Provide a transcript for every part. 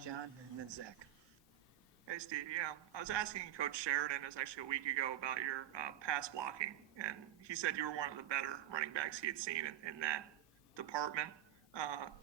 John, and then Zach. Hey, Steve. Yeah, I was asking Coach Sheridan, it was actually a week ago, about your pass blocking, and he said you were one of the better running backs he had seen in that department.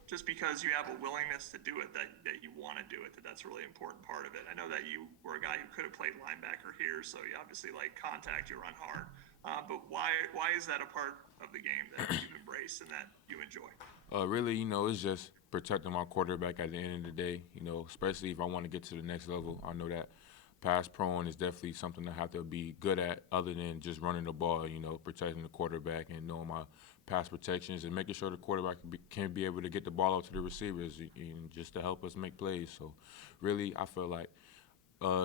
Just because you have a willingness to do it, that you want to do it, that's a really important part of it. I know that you were a guy who could have played linebacker here, so you obviously like contact, you run hard. But why is that a part of the game that you embrace and that you enjoy? Really, it's just protecting my quarterback at the end of the day. Especially if I want to get to the next level. I know that pass prone is definitely something I have to be good at, other than just running the ball. Protecting the quarterback and knowing my pass protections and making sure the quarterback can be able to get the ball out to the receivers and just to help us make plays. So, really, I feel like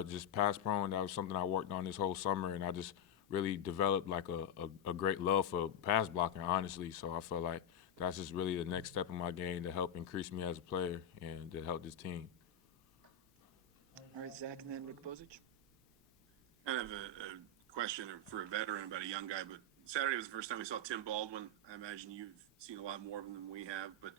just pass prone. That was something I worked on this whole summer, and I just really developed like a great love for pass blocking, honestly. So I feel like that's just really the next step in my game to help increase me as a player and to help this team. All right, Zach, and then Rick Bozich. Kind of a question for a veteran about a young guy, but Saturday was the first time we saw Tim Baldwin. I imagine you've seen a lot more of him than we have, but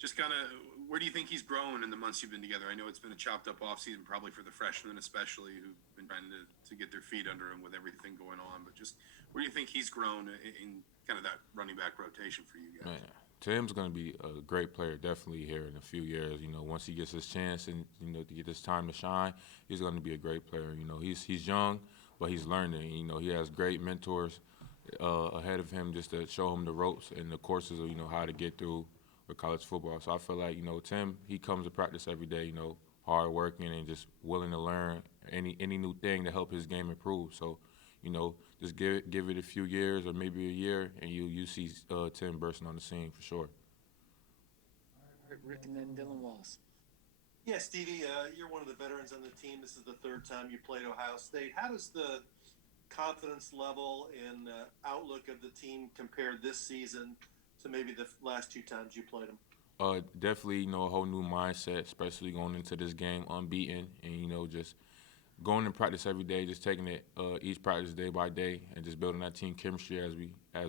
just kind of where do you think he's grown in the months you've been together? I know it's been a chopped up offseason, probably for the freshmen especially, who've been trying to get their feet under him with everything going on, but just where do you think he's grown in kind of that running back rotation for you guys? Man, Tim's going to be a great player definitely here in a few years. Once he gets his chance and to get his time to shine, he's going to be a great player. He's young, but he's learning. He has great mentors ahead of him just to show him the ropes and the courses of how to get through with college football. So I feel like Tim, he comes to practice every day. Hard working and just willing to learn any new thing to help his game improve. So just give it a few years or maybe a year, and you see Tim bursting on the scene for sure. All right, Rick, and then Dylan Wallace. Yeah, Stevie, you're one of the veterans on the team. This is the third time you played Ohio State. How does the confidence level and outlook of the team compare this season to maybe the last two times you played them? Definitely, a whole new mindset, especially going into this game unbeaten, and just going to practice every day, just taking it each practice day by day, and just building that team chemistry as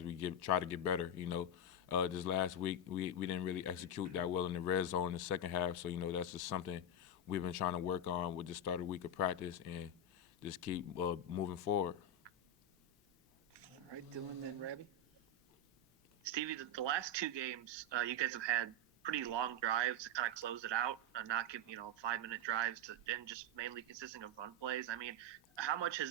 we try to get better. This last week we didn't really execute that well in the red zone in the second half, so that's just something we've been trying to work on with the start of week of practice and just keep moving forward. All right, Dylan, then Rabbi. Stevie, the last two games, you guys have had pretty long drives to kind of close it out, not give 5-minute drives and just mainly consisting of run plays. I mean, how much did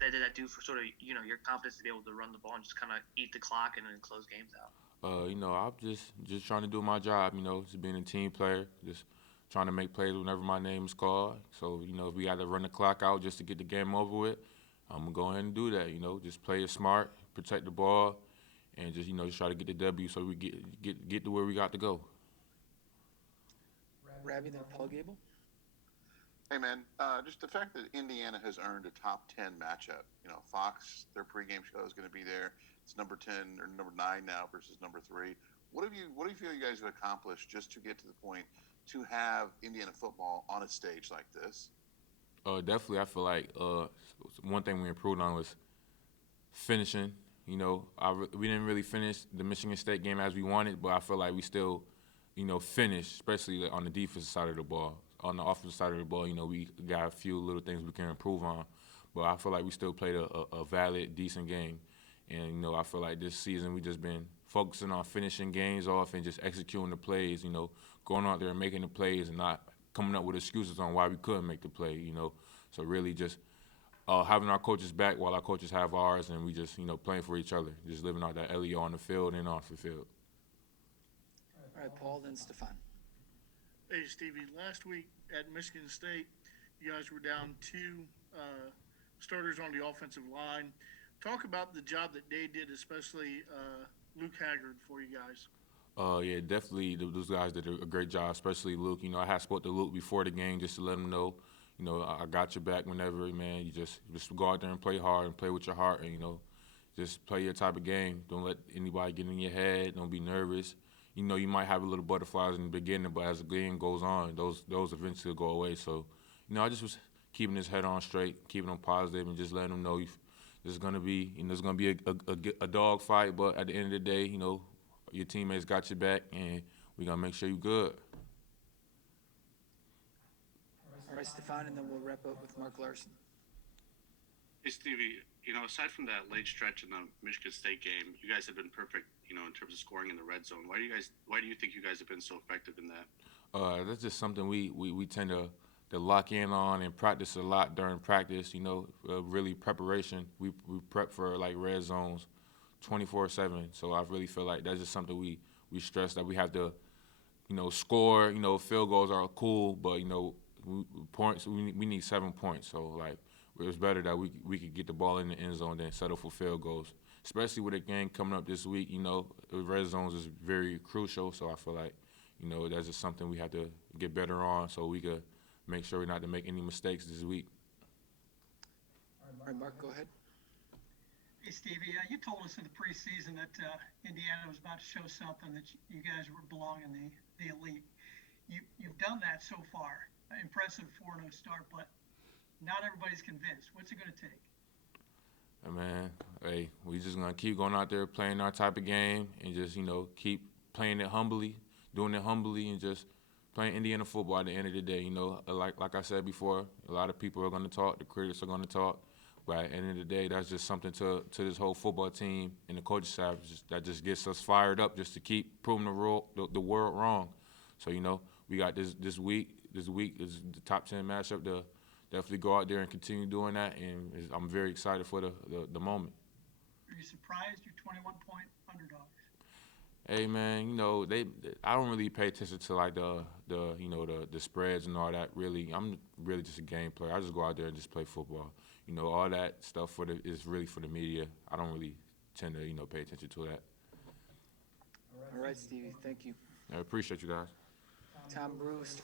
that do for sort of your confidence to be able to run the ball and just kind of eat the clock and then close games out? I'm just trying to do my job. Just being a team player, just trying to make plays whenever my name is called. So if we got to run the clock out just to get the game over with, I'm gonna go ahead and do that. Just play it smart, protect the ball, and just try to get the W so we get to where we got to go. Rabbi, then Paul Gable. Hey, man, just the fact that Indiana has earned a top 10 matchup. Fox, their pregame show is going to be there. It's number 10 or number 9 now versus number 3. What do you feel you guys have accomplished just to get to the point to have Indiana football on a stage like this? Definitely, I feel like one thing we improved on was finishing. We didn't really finish the Michigan State game as we wanted, but I feel like we still finish, especially on the defensive side of the ball. On the offensive side of the ball, we got a few little things we can improve on. But I feel like we still played a valid, decent game. And, I feel like this season we just been focusing on finishing games off and just executing the plays, going out there and making the plays and not coming up with excuses on why we couldn't make the play, So really just having our coaches back while our coaches have ours, and we just, playing for each other, just living out that LEO on the field and off the field. All right, Paul, then Stefan. Hey, Stevie, last week at Michigan State, you guys were down two starters on the offensive line. Talk about the job that they did, especially Luke Haggard, for you guys. Yeah, definitely those guys did a great job, especially Luke. I had spoke to Luke before the game just to let him know, I got your back whenever, man. You just go out there and play hard and play with your heart and, just play your type of game. Don't let anybody get in your head. Don't be nervous. You might have a little butterflies in the beginning, but as the game goes on, those eventually go away. So, I just was keeping his head on straight, keeping him positive, and just letting him know there's gonna be, a dog fight. But at the end of the day, your teammates got your back, and we're gonna make sure you're good. All right, Stefan, and then we'll wrap up with Mark Larson. Hey Stevie, aside from that late stretch in the Michigan State game, you guys have been perfect, in terms of scoring in the red zone. Why do you think you guys have been so effective in that? That's just something we tend to lock in on and practice a lot during practice. Really preparation. We prep for like red zones, 24/7. So I really feel like that's just something we stress that we have to, score. Field goals are cool, but points we need 7 points. So like it's better that we could get the ball in the end zone than settle for field goals. Especially with a game coming up this week, the red zones is very crucial. So I feel like, that's just something we have to get better on so we could make sure not to make any mistakes this week. All right, Mark, go ahead. Hey, Stevie, you told us in the preseason that Indiana was about to show something that you guys were belong in the elite. You've done that so far. Impressive 4-0 start, but not everybody's convinced. What's it going to take? Man, hey, we just gonna keep going out there playing our type of game and just keep playing it humbly, doing it humbly, and just playing Indiana football at the end of the day. Like I said before, a lot of people are gonna talk, the critics are gonna talk, but at the end of the day, that's just something to this whole football team and the coaching staff that just gets us fired up just to keep proving the world wrong. So we got this week. This week is the top 10 matchup to definitely go out there and continue doing that, and I'm very excited for the moment. Are you surprised you're 21-point underdogs? Hey man, I don't really pay attention to like the spreads and all that. Really, I'm really just a game player. I just go out there and just play football. All that stuff is really for the media. I don't really tend to pay attention to that. All right, Stevie, thank you. I appreciate you guys. Tom Bruce.